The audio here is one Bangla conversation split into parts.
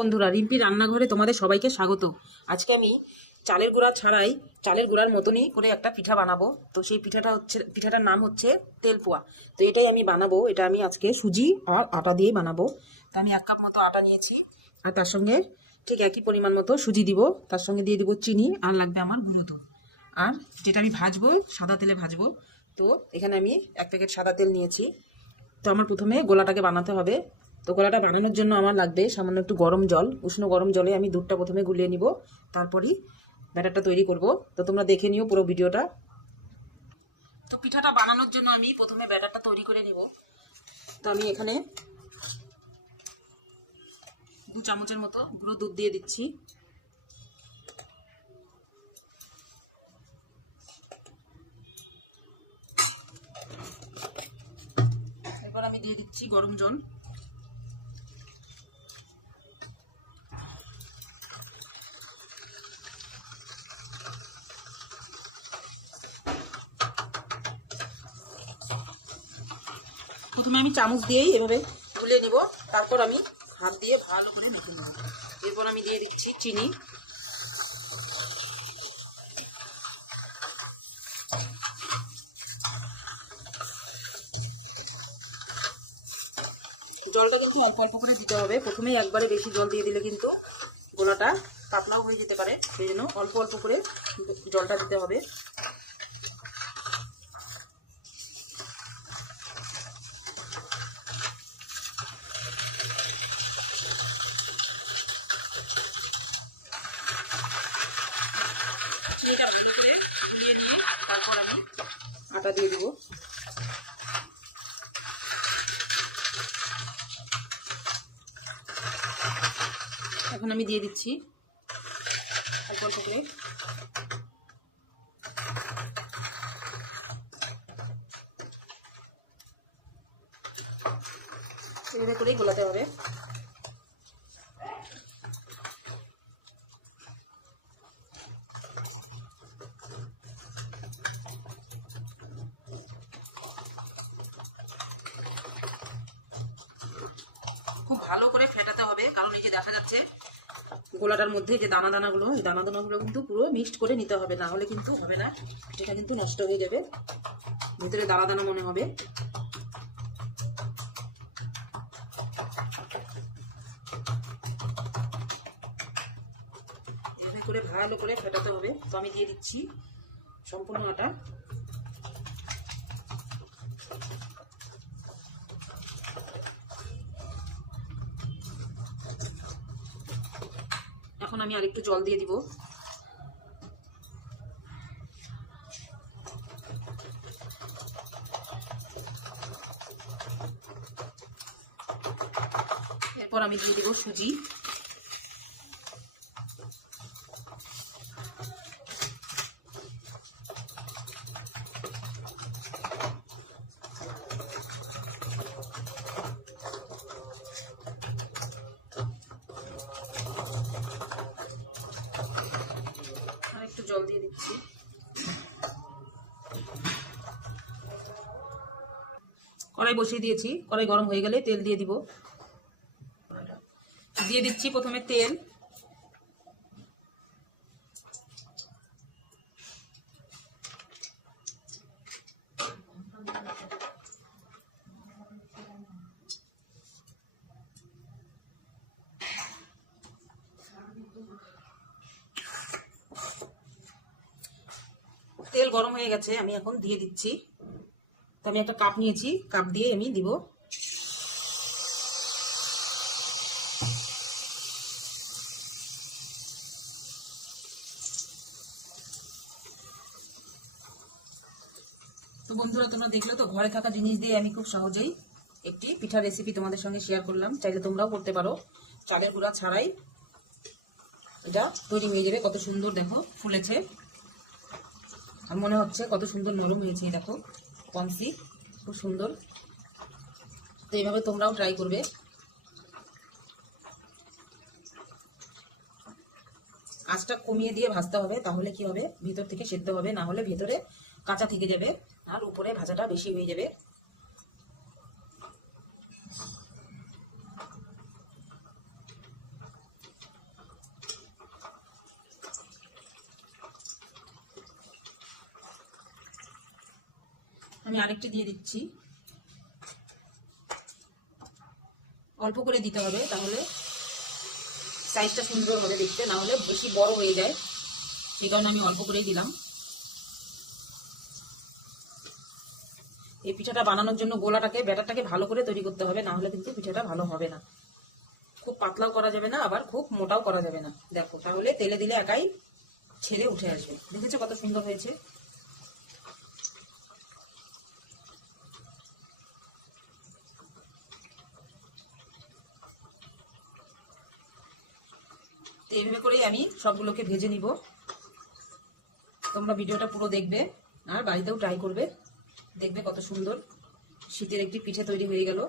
বন্ধুরা, রিম্পি রান্নাঘরে তোমাদের সবাইকে স্বাগত। আজকে আমি চালের গুঁড়া ছাড়াই চালের গুঁড়ার মতনই করে একটা পিঠা বানাবো। তো সেই পিঠাটার নাম হচ্ছে তেলপোয়া। তো এটাই আমি বানাবো। এটা আমি আজকে সুজি আর আটা দিয়ে বানাবো। তো আমি 1 কাপ মতো আটা নিয়েছি, আর তার সঙ্গে ঠিক একই পরিমাণ মতো সুজি দিব। তার সঙ্গে দিয়ে দিব চিনি, আর লাগবে আমার গুঁড়ো দুধ। আর যেটা আমি ভাজবো, সাদা তেলে ভাজবো। তো এখানে আমি 1 প্যাকেট সাদা তেল নিয়েছি। তো আমার প্রথমে গোলাটাকে বানাতে হবে। তো গোলাটা বানানোর জন্য আমার লাগবে সামান্য একটু গরম জল। উষ্ণ গরম জলে আমি দুধটা প্রথমে গুলিয়ে নিব, তারপরই ব্যাটারটা তৈরি করব। তো তোমরা দেখে নিও পুরো ভিডিওটা। তো পিঠাটা বানানোর জন্য আমি প্রথমে ব্যাটারটা তৈরি করে নিব। তো আমি এখানে 2 চামচের মতো গুঁড়ো দুধ দিয়ে দিচ্ছি। এরপর আমি দিয়ে দিচ্ছি গরম জল। প্রথমে আমি চামচ দিয়েই এভাবে গুলিয়ে নিব, তারপর আমি হাত দিয়ে ভালো করে মেখে নেব। এরপর আমি দিয়ে দিচ্ছি চিনি। জলটা কিন্তু অল্প অল্প করে দিতে হবে। প্রথমেই একবারে বেশি জল দিয়ে দিলে কিন্তু গোলাটা পাতলাও হয়ে যেতে পারে। সেই জন্য অল্প অল্প করে জলটা দিতে হবে। চিনিটা ভালো করে দিয়ে দিয়ে তারপর আমি আটা দিয়ে দিব। এখন আমি দিয়ে দিচ্ছি অল্প অল্প করে। এভাবে করেই গোলাতে হবে। খুব ভালো করে ফেটাতে হবে, কারণ এই যে দেখা যাচ্ছে গোলাটার মধ্যে যে দানা দানাগুলো, এই দানা দানাগুলো কিন্তু পুরো মিক্সড করে নিতে হবে, না হলে কিন্তু হবে না। এটা কিন্তু নষ্ট হয়ে যাবে, ভিতরে দানা দানা মনে হবে। এভাবে করে ভালো করে ফেটাতে হবে। তো আমি দিয়ে দিচ্ছি সম্পূর্ণ আটা। এখন আমি আরেকটু জল দিয়ে দিব। এরপর আমি দিয়ে দিব সুজি। আর একটু জল দিয়ে দিচ্ছি। কড়াই বসিয়ে দিয়েছি, কড়াই গরম হয়ে গেলে তেল দিয়ে দিব। দিয়ে দিচ্ছি প্রথমে তেল। তেল গরম হয়ে গেছে, আমি এখন দিয়ে দিচ্ছি। তো আমি একটা কাপ নিয়েছি, কাপ দিয়ে আমি দিব। তো বন্ধুরা, তোমরা দেখলে তো ঘরে থাকা জিনিস দিয়ে আমি খুব সহজেই একটি পিঠার রেসিপি তোমাদের সঙ্গে শেয়ার করলাম। চাইলে তোমরাও করতে পারো। চালের গুঁড়া ছাড়াই এটা তৈরি হয়ে যাবে। কত সুন্দর দেখো ফুলেছে, আর মনে হচ্ছে কত সুন্দর নরম হয়েছে। দেখো কনসি, খুব সুন্দর। তো এইভাবে তোমরাও ট্রাই করবে। আঁচটা কমিয়ে দিয়ে ভাজতে হবে, তাহলে কি হবে, ভিতর থেকে সেদ্ধ হবে, না হলে ভেতরে কাঁচা থেকে যাবে আর উপরে ভাজাটা বেশি হয়ে যাবে। আমি আরেকটি দিয়ে দিচ্ছি। অল্প করে দিতে হবে, তাহলে সাইজটা সুন্দর হবে দেখতে, না হলে বেশি বড় হয়ে যায়, সেই কারণে আমি অল্প করেই দিলাম। এই পিঠাটা বানানোর জন্য গোলাটাকে, ব্যাটারটাকে ভালো করে তৈরি করতে হবে, না হলে কিন্তু পিঠাটা ভালো হবে না। খুব পাতলাও করা যাবে না, আবার খুব মোটাও করা যাবে না। দেখো, তাহলে তেলে দিলে একাই ছেড়ে উঠে আসবে। দেখেছো কত সুন্দর হয়েছে? তো এইভাবে করেই আমি সবগুলোকে ভেজে নিব। তোমরা ভিডিওটা পুরো দেখবে আর বাড়িতেও ট্রাই করবে, দেখবে কত সুন্দর শীতের একটি পিঠে তৈরি হয়ে গেল।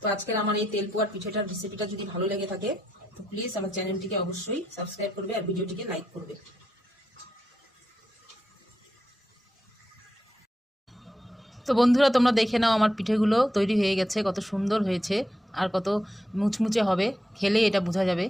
তো আজকের আমার এই তেলপুয়ার পিঠেটার রেসিপিটা যদি ভালো লেগে থাকে তো প্লিজ আমার চ্যানেলটিকে অবশ্যই সাবস্ক্রাইব করবে আর ভিডিওটিকে লাইক করবে। তো বন্ধুরা, তোমরা দেখে নাও আমার পিঠেগুলো তৈরি হয়ে গেছে, কত সুন্দর হয়েছে আর কত মুচমুচে হবে, খেলে এটা বোঝা যাবে।